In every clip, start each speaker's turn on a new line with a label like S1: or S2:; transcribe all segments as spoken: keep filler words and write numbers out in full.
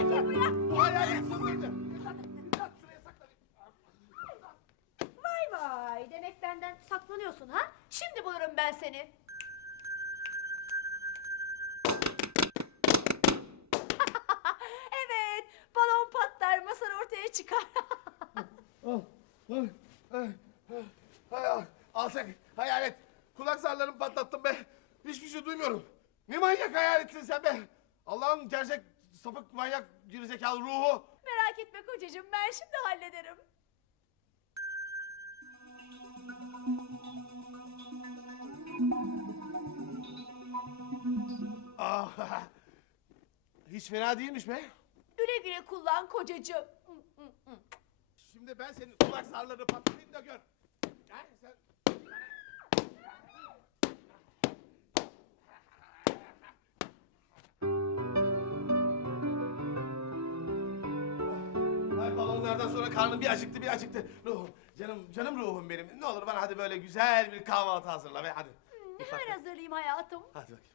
S1: Gel buraya.
S2: Bu hayalet sığdırdı. İmdat, şuraya saklanayım.
S1: Vay vay. Demek benden saklanıyorsun ha? Şimdi bulurum ben seni. Evet. Balon patlar, masar ortaya çıkar.
S2: Al, al, al, al, al, alçak hayalet. Kulak zarlarımı patlattın be. Hiçbir şey duymuyorum. Ne manyak hayaletsin sen be. Allah'ın gerçek sapık manyak gerizekalı ruhu.
S1: Merak etme kocacığım, ben şimdi hallederim.
S2: Ah, hiç fena değilmiş be.
S1: Güle güle kullan kocacığım.
S2: Şimdi ben senin kulak zarlarını patlatayım da gör. Yani sen... Ay balonlardan sonra karnım bir acıktı bir acıktı. Ruhum, canım canım ruhum benim. Ne olur bana hadi böyle güzel bir kahvaltı hazırla be hadi. Mutfakta.
S1: Hemen hazırlayayım hayatım.
S2: Hadi bakayım.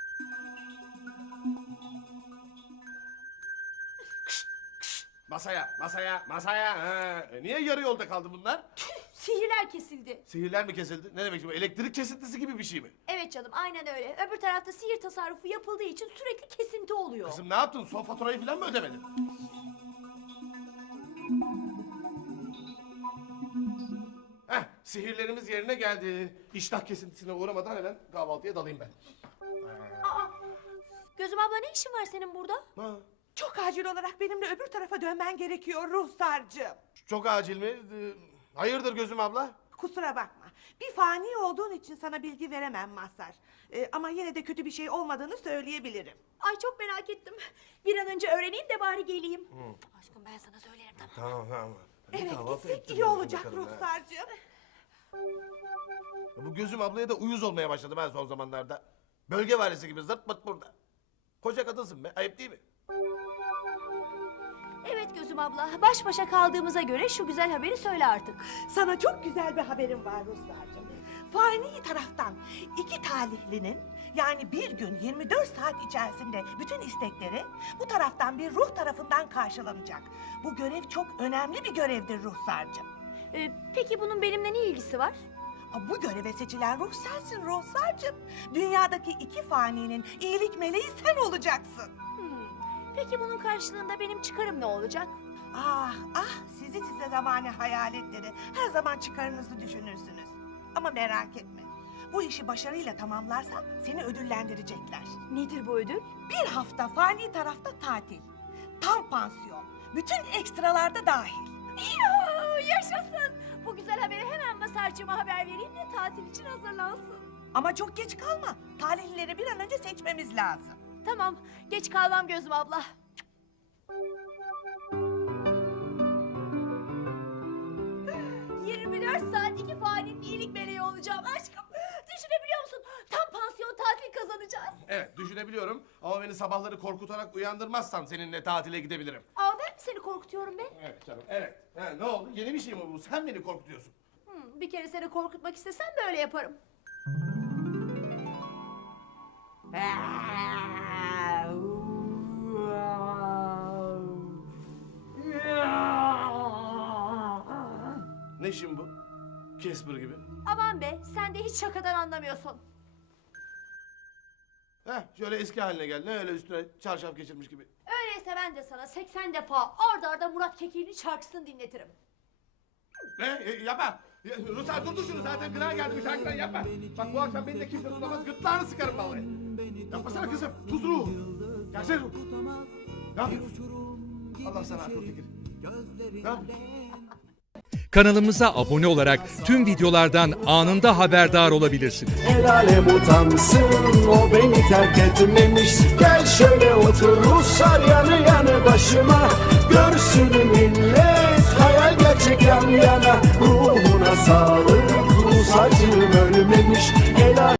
S2: Masaya, masaya, masaya. Ha, e, niye yarı yolda kaldı bunlar?
S1: Sihirler kesildi.
S2: Sihirler mi kesildi? Ne demek bu? Elektrik kesintisi gibi bir şey mi?
S1: Evet canım, aynen öyle. Öbür tarafta sihir tasarrufu yapıldığı için sürekli kesinti oluyor.
S2: Kızım ne yaptın? Son faturayı falan mı ödemedin? Heh, sihirlerimiz yerine geldi. İştah kesintisine uğramadan hemen kahvaltıya dalayım ben.
S1: Aa, Gözüm abla, ne işin var senin burada?
S2: Ha,
S3: Çok acil olarak benimle öbür tarafa dönmen gerekiyor Ruhsarcığım.
S2: çok acil mi? Ee, hayırdır Gözüm abla?
S3: Kusura bakma. Bir fani olduğun için sana bilgi veremem Mazhar. Ee, ama yine de kötü bir şey olmadığını söyleyebilirim.
S1: Ay çok merak ettim. Bir an önce öğreneyim de bari geleyim. Aşkım ben sana söylerim, tamam.
S2: Tamam tamam.
S3: Evet,
S2: Kahvaltı
S3: gitsek
S2: ettim
S3: iyi
S2: ben,
S3: olacak
S2: bakarım ha.
S3: Ruhsarcığım.
S2: Ya bu Gözüm ablaya da uyuz olmaya başladı ben son zamanlarda. Bölge valisi gibi zırt pırt burada. Koca kadınsın be, ayıp değil mi?
S1: Evet Gözüm abla, baş başa kaldığımıza göre şu güzel haberi söyle artık.
S3: Sana çok güzel bir haberim var Ruhsarcığım. Fani taraftan iki talihlinin, yani bir gün yirmi dört saat içerisinde bütün istekleri bu taraftan bir ruh tarafından karşılanacak. Bu görev çok önemli bir görevdir Ruhsarcığım.
S1: Ee, peki bunun benimle ne ilgisi var?
S3: Aa, Bu göreve seçilen ruh sensin Ruhsarcığım. Dünyadaki iki faninin iyilik meleği sen olacaksın.
S1: Hmm. Peki bunun karşılığında benim çıkarım ne olacak?
S3: Ah ah, sizi size zamane hayaletleri her zaman çıkarınızı düşünürsünüz. Ama merak etme, bu işi başarıyla tamamlarsan seni ödüllendirecekler.
S1: Nedir bu ödül?
S3: Bir hafta fani tarafta tatil, tam pansiyon, bütün ekstralarda dahil.
S1: Yoo, yaşasın! Bu güzel haberi hemen Masarcığıma haber vereyim de tatil için hazırlansın.
S3: Ama çok geç kalma, talihlileri bir an önce seçmemiz lazım.
S1: Tamam, geç kalmam Gözüm abla. yirmi dört saat iki faninin iyilik meleği olacağım aşkım. Düşünebiliyor musun? Tam pansiyon tatil kazanacağız.
S2: Evet, düşünebiliyorum ama beni sabahları korkutarak uyandırmazsan seninle tatile gidebilirim.
S1: Aa, ben mi seni korkutuyorum be?
S2: Evet canım, evet. Ha, ne oldu? Yeni bir şey mi bu? Sen beni korkutuyorsun.
S1: Hmm, bir kere seni korkutmak istesem böyle yaparım.
S2: Ne işin bu? Casper gibi.
S1: Aman be, sen de hiç şakadan anlamıyorsun.
S2: Heh, şöyle eski haline gel. Ne öyle üstüne çarşaf geçirmiş gibi.
S1: Öyleyse ben de sana seksen defa arda arda Murat Kekilli'nin şarkısını dinletirim.
S2: Ne? E, yapma. Ya, Ruslar durdur şunu zaten gına geldi bir şarkıdan yapma. Bak bu akşam beni de kimse tutamaz gırtlağını sıkarım vallahi. Yapmasana kızım. Tuz ruhu. Gerçek ruh. Ne yapıyorsun? Allah sana akıl fikir. Ne yapıyorsun?
S4: Kanalımıza abone olarak tüm videolardan anında haberdar olabilirsiniz.
S5: El alem utansın, o beni terk etmemiş. Gel şöyle otur Ruslar yanı yanı başıma. Görsün millet hayal gerçek yan yana. Ruhuna sağlık, Rus acım ölmemiş. El alem